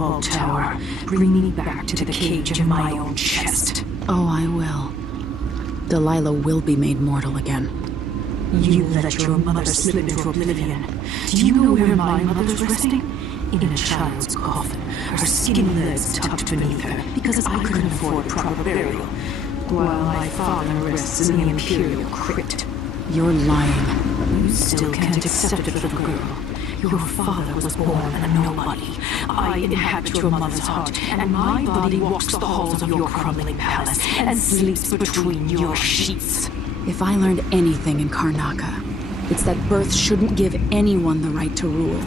Stronghold Tower. Bring me back to the cage in my own chest. Oh, I will. Delilah will be made mortal again. You let your mother slip into oblivion. Do you know where my mother's resting? In a child's coffin, her skinny legs tucked beneath her, because I couldn't afford proper burial, while my father rests in the Imperial crypt. You're lying. You still can't accept it, little girl. Your father was born a nobody. I inhabit your mother's heart, and my body walks the halls of your crumbling palace and sleeps between your sheets. If I learned anything in Karnaca, it's that birth shouldn't give anyone the right to rule.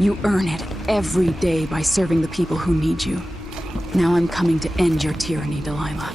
You earn it every day by serving the people who need you. Now I'm coming to end your tyranny, Delilah.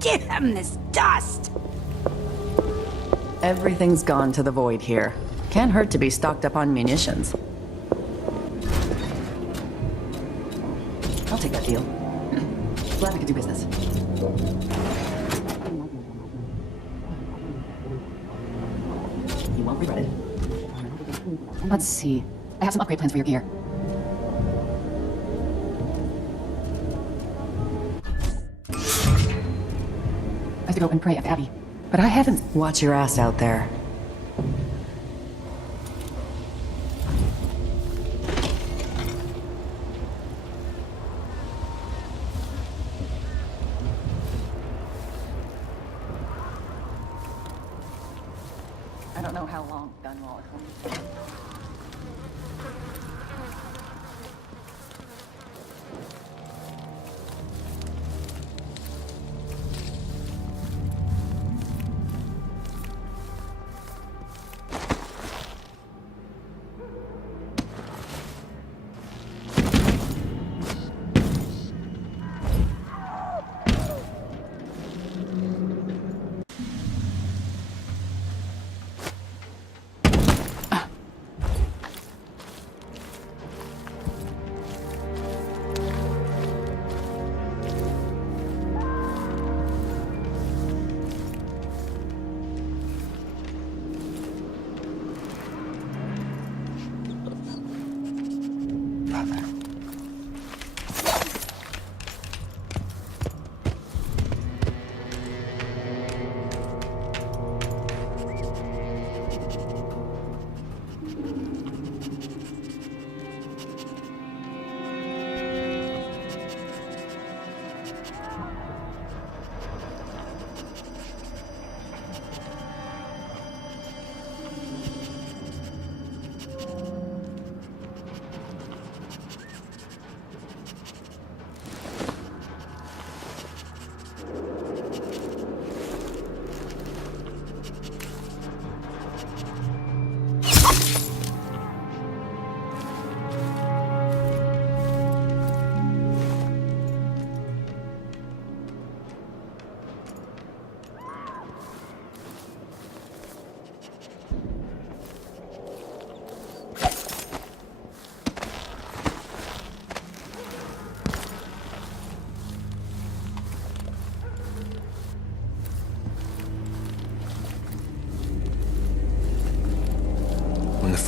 Give him this dust! Everything's gone to the void here. Can't hurt to be stocked up on munitions. I'll take that deal. Glad we could do business. You won't regret it. Let's see. I have some upgrade plans for your gear. I have to go and pray at the Abbey. But I haven't... Watch your ass out there. I don't know how long Gunwall is.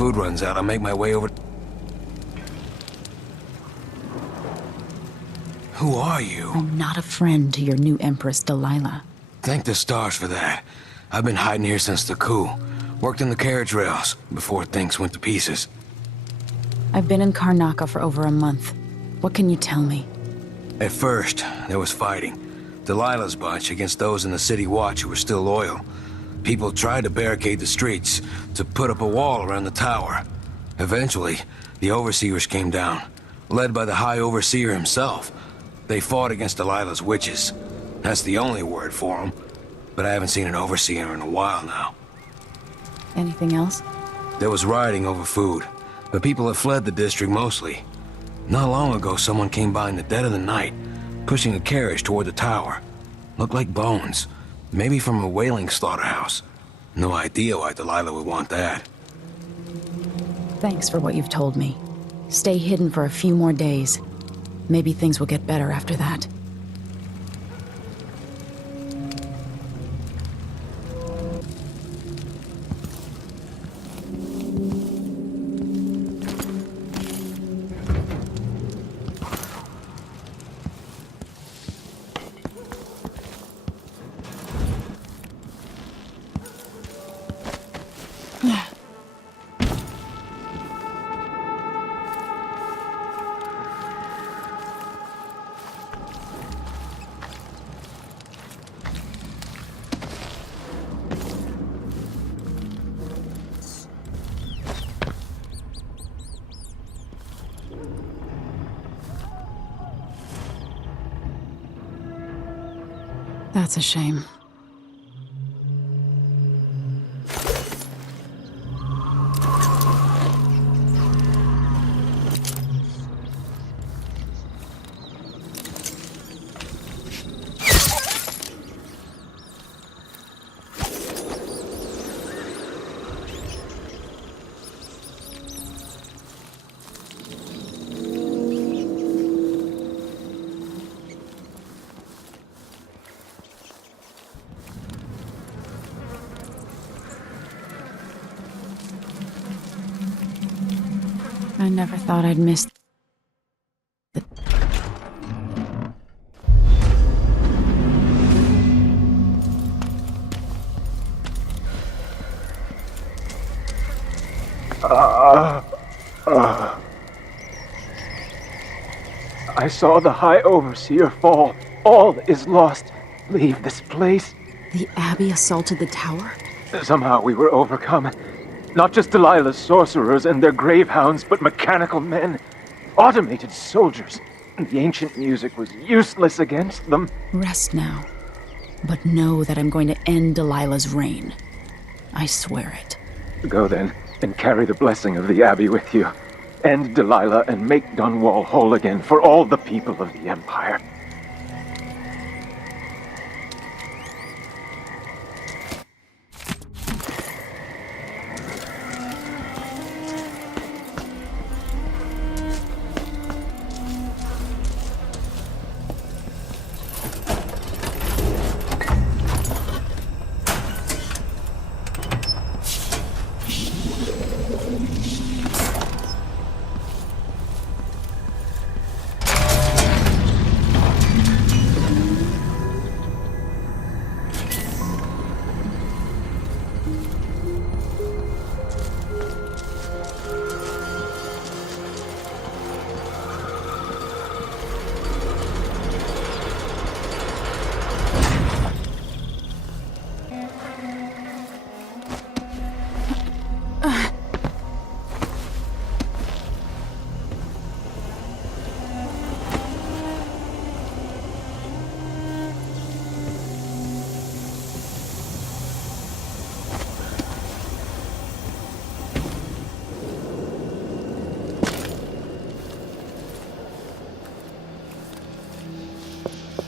food runs out, I'll make my way over... Who are you? I'm not a friend to your new Empress, Delilah. Thank the stars for that. I've been hiding here since the coup. Worked in the carriage rails before things went to pieces. I've been in Karnaca for over a month. What can you tell me? At first, there was fighting. Delilah's bunch against those in the city watch who were still loyal. People tried to barricade the streets, to put up a wall around the tower. Eventually, the overseers came down, led by the High Overseer himself. They fought against Delilah's witches. That's the only word for them. But I haven't seen an overseer in a while now. Anything else? There was rioting over food, but people have fled the district mostly. Not long ago, someone came by in the dead of the night, pushing a carriage toward the tower. Looked like bones, maybe from a whaling slaughterhouse. No idea why Delilah would want that. Thanks for what you've told me. Stay hidden for a few more days. Maybe things will get better after that. That's a shame. I never thought I'd miss the... I saw the High Overseer fall. All is lost. Leave this place. The Abbey assaulted the tower? Somehow we were overcome. Not just Delilah's sorcerers and their gravehounds, but mechanical men. Automated soldiers. The ancient music was useless against them. Rest now. But know that I'm going to end Delilah's reign. I swear it. Go then, and carry the blessing of the Abbey with you. End Delilah and make Dunwall whole again for all the people of the Empire.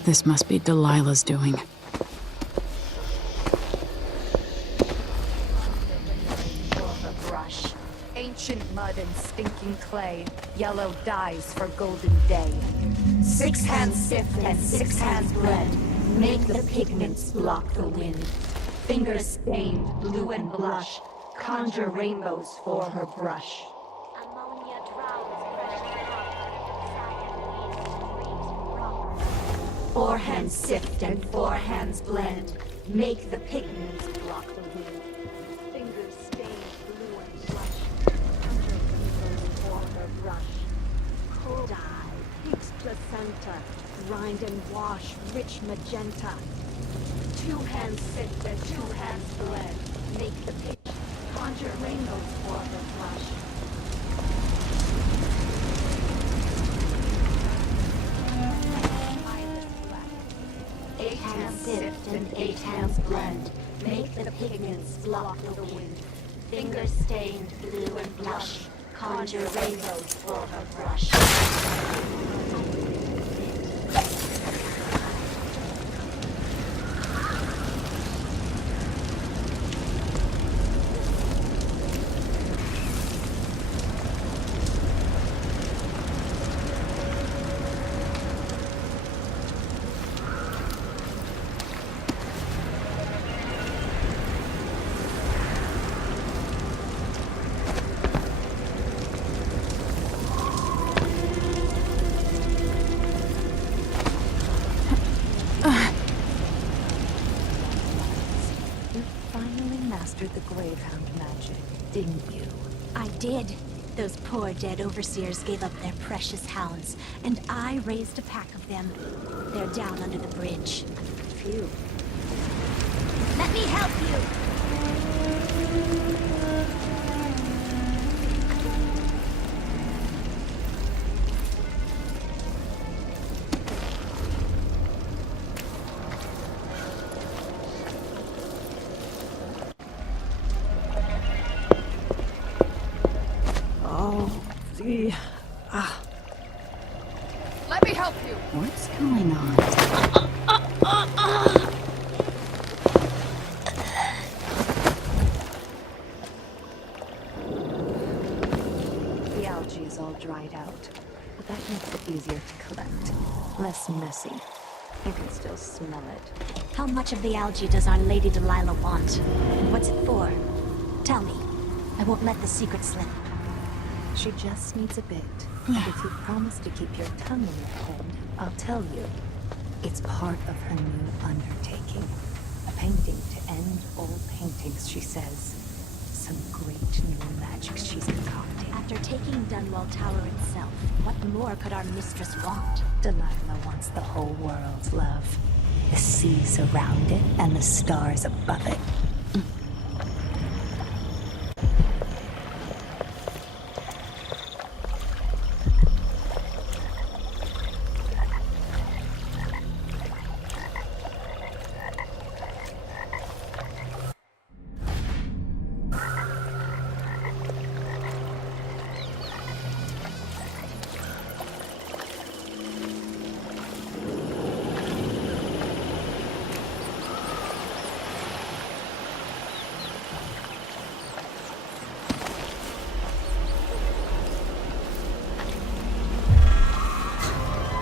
This must be Delilah's doing. Brush. Ancient mud and stinking clay. Yellow dyes for golden day. 6 hands sift and 6 hands blend. Make the pigments block the wind. Fingers stained, blue and blush. conjure rainbows for her brush. Ammonia drowns precious cyanide streams. Four hands sift and four hands blend. Make the pigments block the wind. Fingers stained blue and blush. Conjure rainbows for her brush. Cold dye, pig's placenta. Grind and wash, rich magenta. Two hands sift and two hands blend. Make the pitch, conjure rainbows for her brush. Eight hands sift and eight hands blend. Make the pigments block the wind. Fingers stained blue and blush. Conjure rainbows for her brush. The Gravehound magic, didn't you? I did. Those poor dead overseers gave up their precious hounds, and I raised a pack of them. They're down under the bridge. Phew. Let me help you! Let me help you! What's going on? The algae is all dried out, but that makes it easier to collect. Less messy. You can still smell it. How much of the algae does Our Lady Delilah want? And what's it for? Tell me. I won't let the secret slip. She just needs a bit. And if you promise to keep your tongue in your head, I'll tell you. It's part of her new undertaking. A painting to end old paintings, she says. Some great new magic she's concocting. After taking Dunwall Tower itself, what more could our mistress want? Delilah wants the whole world's love. The seas around it and the stars above it.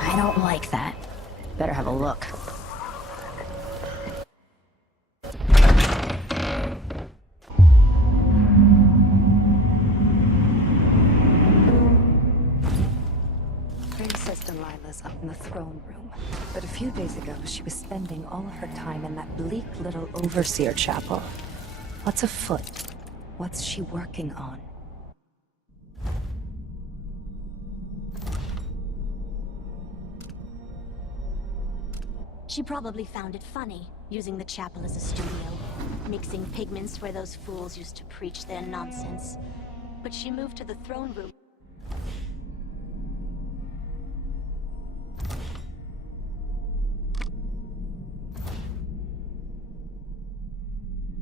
I don't like that. Better have a look. Princess Delilah's up in the throne room. But a few days ago, she was spending all of her time in that bleak little overseer chapel. What's afoot? What's she working on? She probably found it funny, using the chapel as a studio, mixing pigments where those fools used to preach their nonsense. But she moved to the throne room.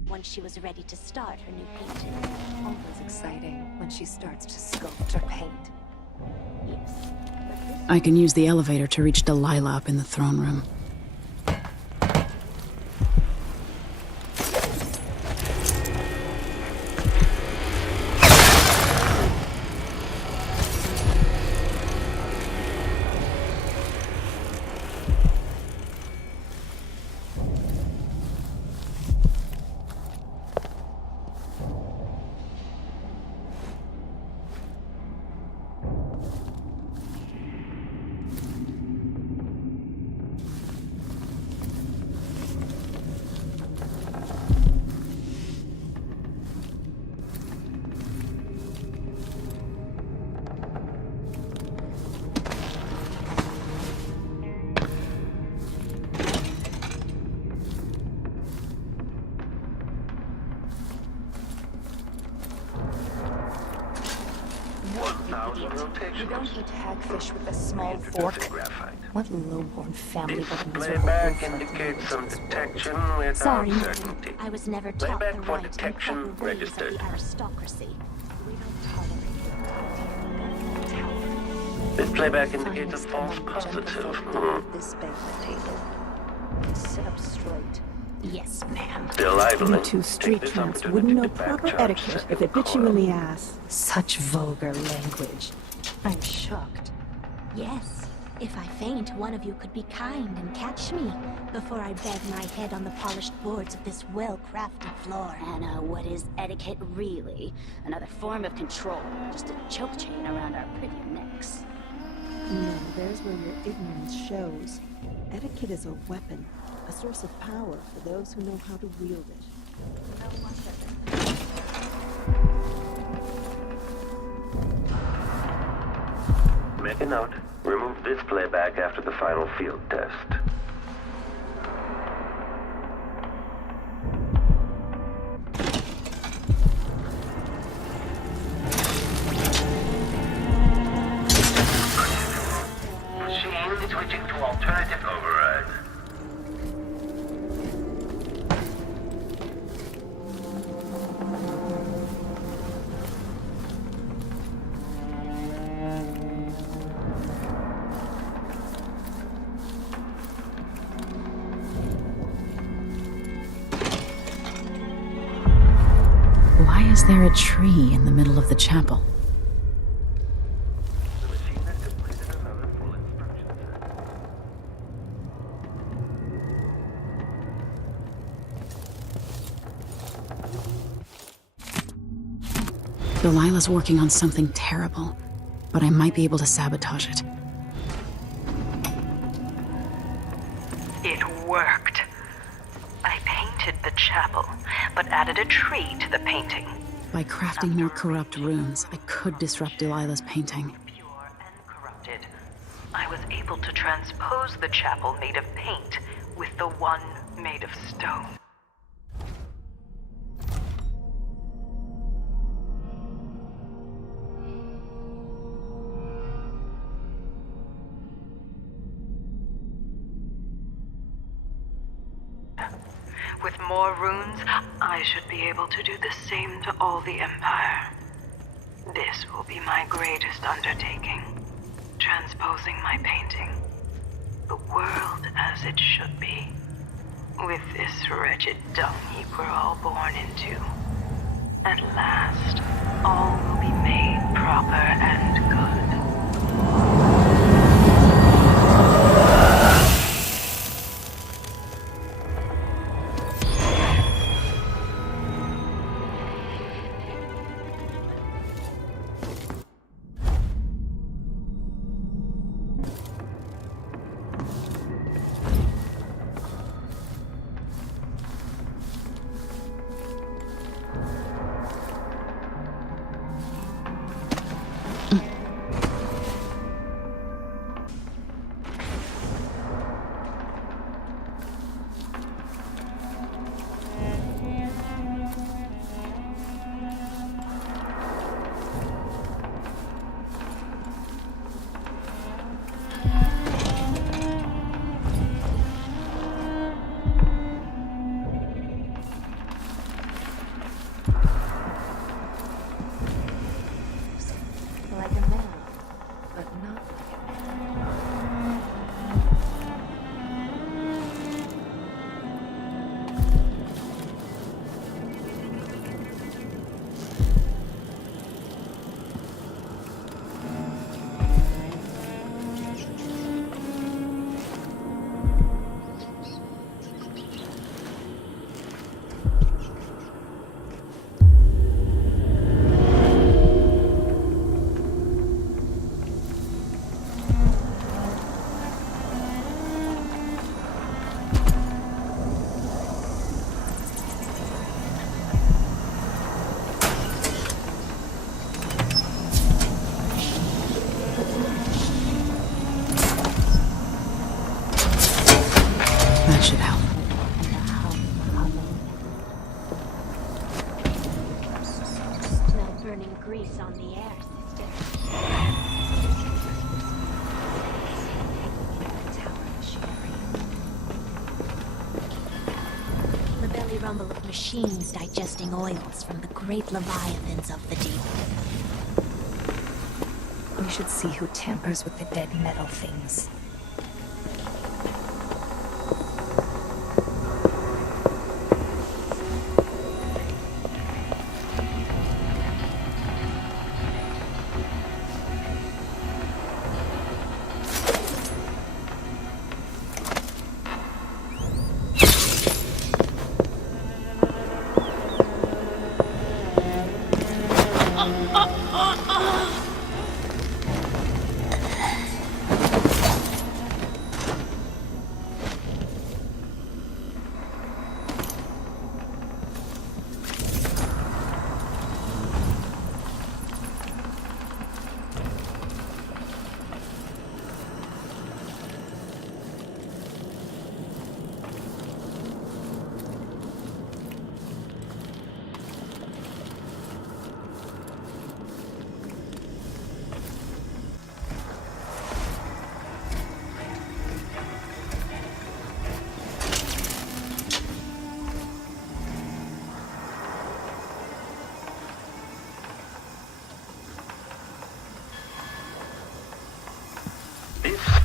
Once she was ready to start her new painting. Always exciting when she starts to sculpt or paint. Yes. I can use the elevator to reach Delilah up in the throne room. locations. You don't eat hagfish with a small fork. What lowborn family This but a miserable playback wolf indicates some lives in this detection world? without Sorry, certainty. I was never taught the Playback for right and detection proper ways of registered. the aristocracy. We don't tolerate your tower. This playback indicates a Finest false among the positive. gentlefolk at this banquet table. Sit up straight. Yes, ma'am. Still idling. You two street tramps wouldn't know proper etiquette if it bit you in the ass. Such vulgar language. I'm shocked. Yes. If I faint, one of you could be kind and catch me before I bang my head on the polished boards of this well-crafted floor. Anna, what is etiquette really? Another form of control, just a choke chain around our pretty necks. No, there's where your ignorance shows. Etiquette is a weapon, a source of power for those who know how to wield it. Make a note. Remove this playback after the final field test. Machine switching to alternative override. Why is there a tree in the middle of the chapel? The machine has completed another full instruction set. Delilah's working on something terrible, but I might be able to sabotage it. It worked. I painted the chapel, but added a tree to the painting. By crafting more corrupt runes, I could disrupt Delilah's painting. Pure and corrupted. I was able to transpose the chapel made of paint with the one made of stone. With more runes, I should be able to do the same to all the Empire. This will be my greatest undertaking. Transposing my painting. The world as it should be. With this wretched dung heap we're all born into. At last, all will be made proper and good. rumble of machines digesting oils from the great leviathans of the deep. We should see who tampers with the dead metal things.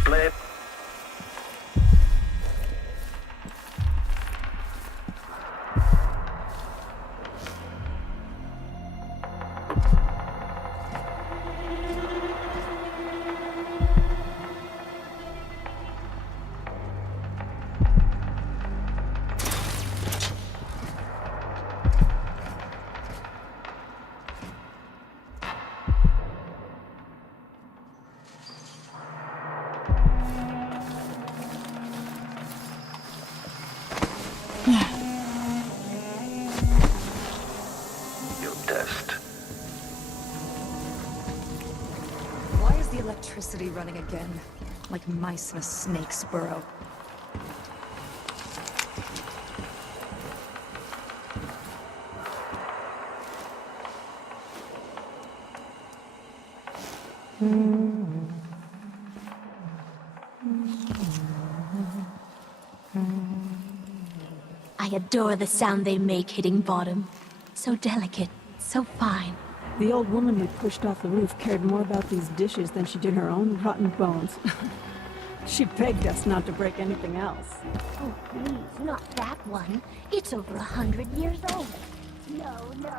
Display. Why is the electricity running again? Like mice in a snake's burrow. I adore the sound they make hitting bottom. So delicate, so fine. The old woman we pushed off the roof cared more about these dishes than she did her own rotten bones. She begged us not to break anything else. Oh, please, not that one. It's over 100 years old. No, no.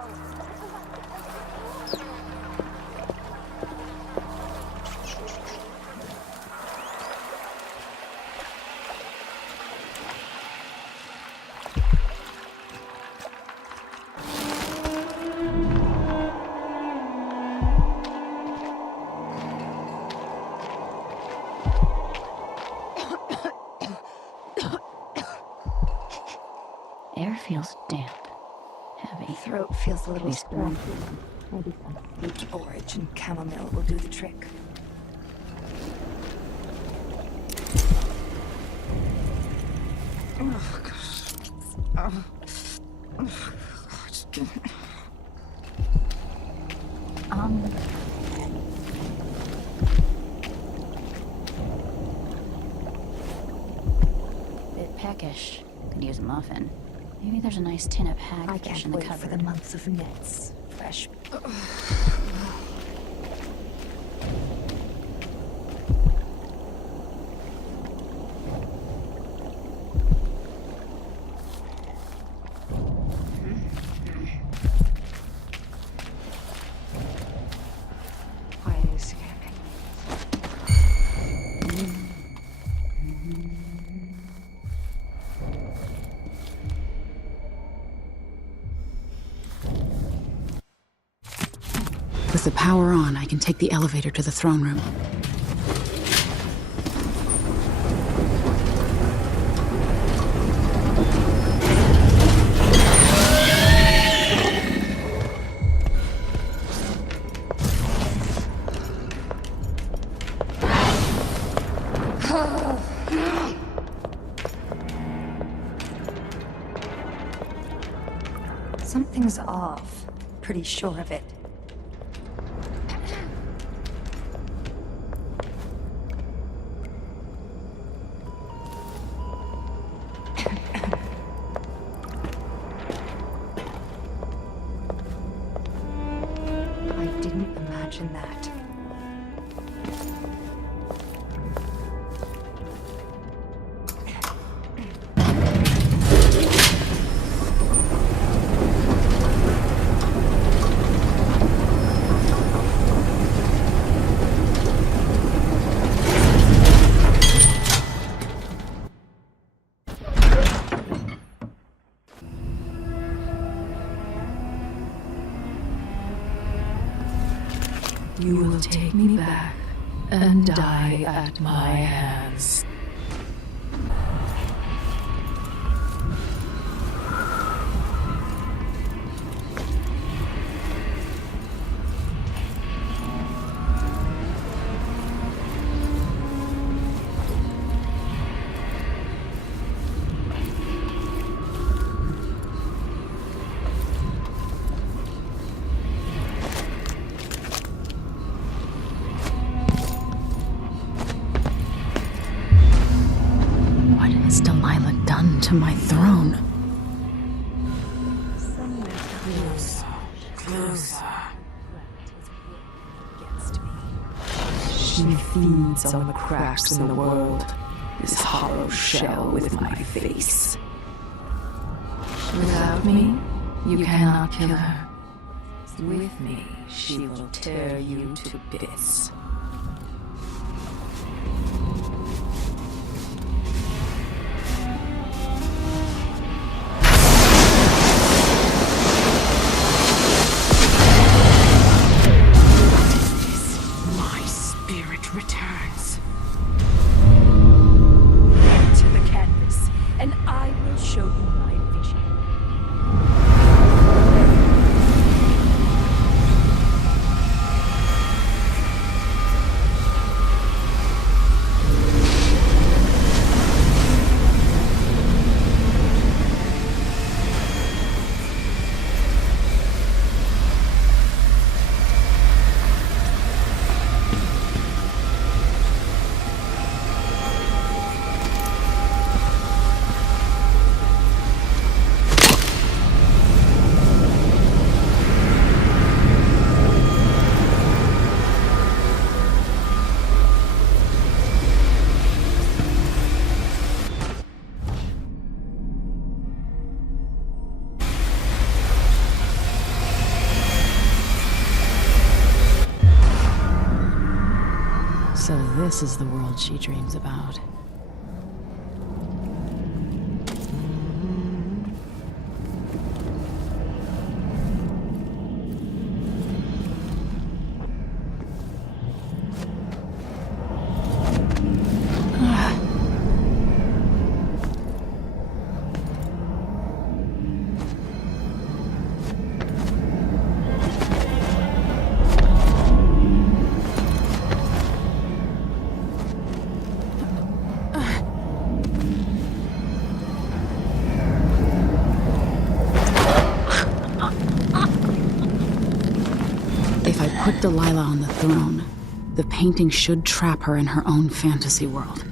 Air feels damp, heavy. Throat feels a little strong. Beach borage and chamomile will do the trick. Oh, gosh. Bit peckish. Could use a muffin. Maybe there's a nice tin of I hagfish can't in the wait cupboard. for the months of nets. Fresh. With the power on, I can take the elevator to the throne room. Something's off. Pretty sure of it. than that. You will take me back and die at my hands. To my throne. Closer. She feeds on the cracks in the world. This hollow shell with my face. Without me, you cannot kill her. With me, she will tear you to bits. Returns. To the canvas, and I will show you my vision. So this is the world she dreams about. Put Delilah on the throne. The painting should trap her in her own fantasy world.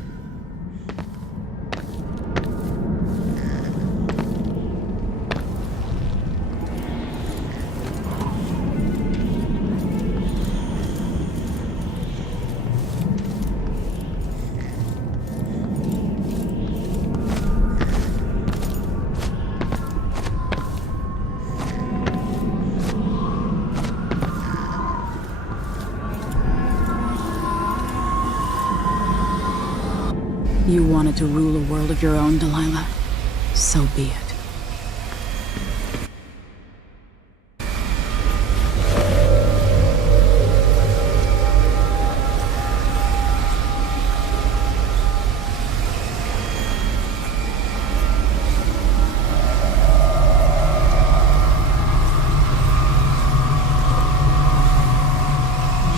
You wanted to rule a world of your own, Delilah. So be it.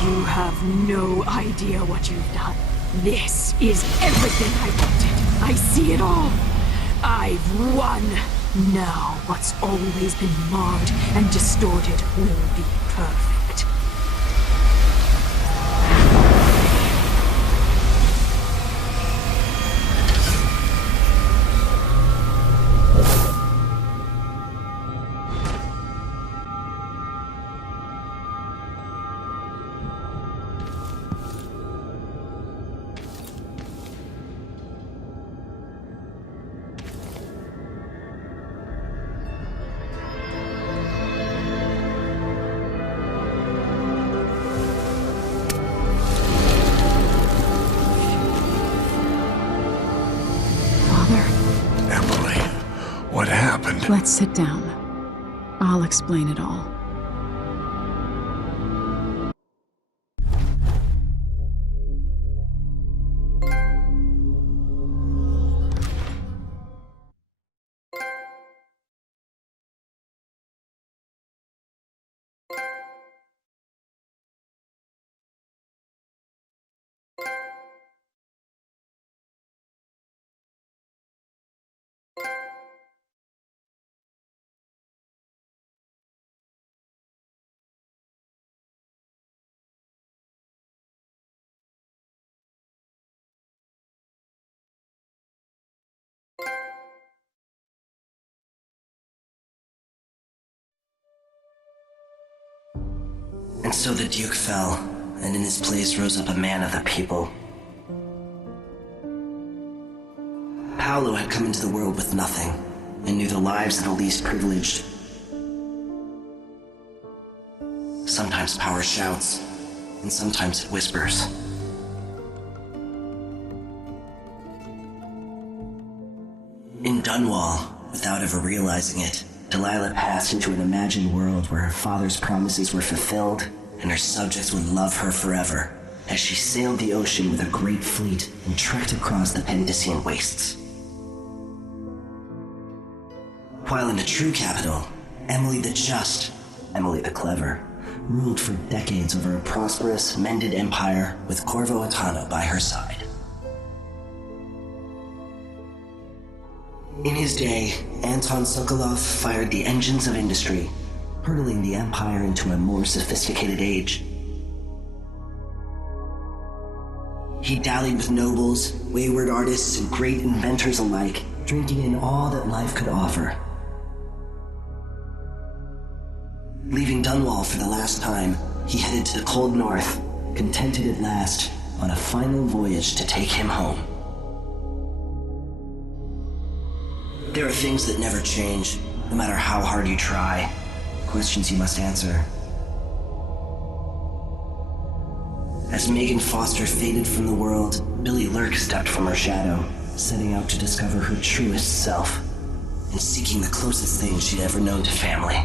You have no idea what you've done. This is everything I wanted. I see it all. I've won. Now what's always been marred and distorted will be perfect. What happened? Let's sit down. I'll explain it all. And so the Duke fell, and in his place rose up a man of the people. Paolo had come into the world with nothing, and knew the lives of the least privileged. Sometimes power shouts, and sometimes it whispers. In Dunwall, without ever realizing it, Delilah passed into an imagined world where her father's promises were fulfilled and her subjects would love her forever as she sailed the ocean with a great fleet and trekked across the Pendician wastes. While in the true capital, Emily the Just, Emily the Clever, ruled for decades over a prosperous, mended empire with Corvo Attano by her side. In his day, Anton Sokolov fired the engines of industry, hurtling the empire into a more sophisticated age. He dallied with nobles, wayward artists, and great inventors alike, drinking in all that life could offer. Leaving Dunwall for the last time, he headed to the cold north, contented at last, on a final voyage to take him home. There are things that never change, no matter how hard you try. Questions you must answer. As Megan Foster faded from the world, Billy Lurk stepped from her shadow, setting out to discover her truest self, and seeking the closest thing she'd ever known to family.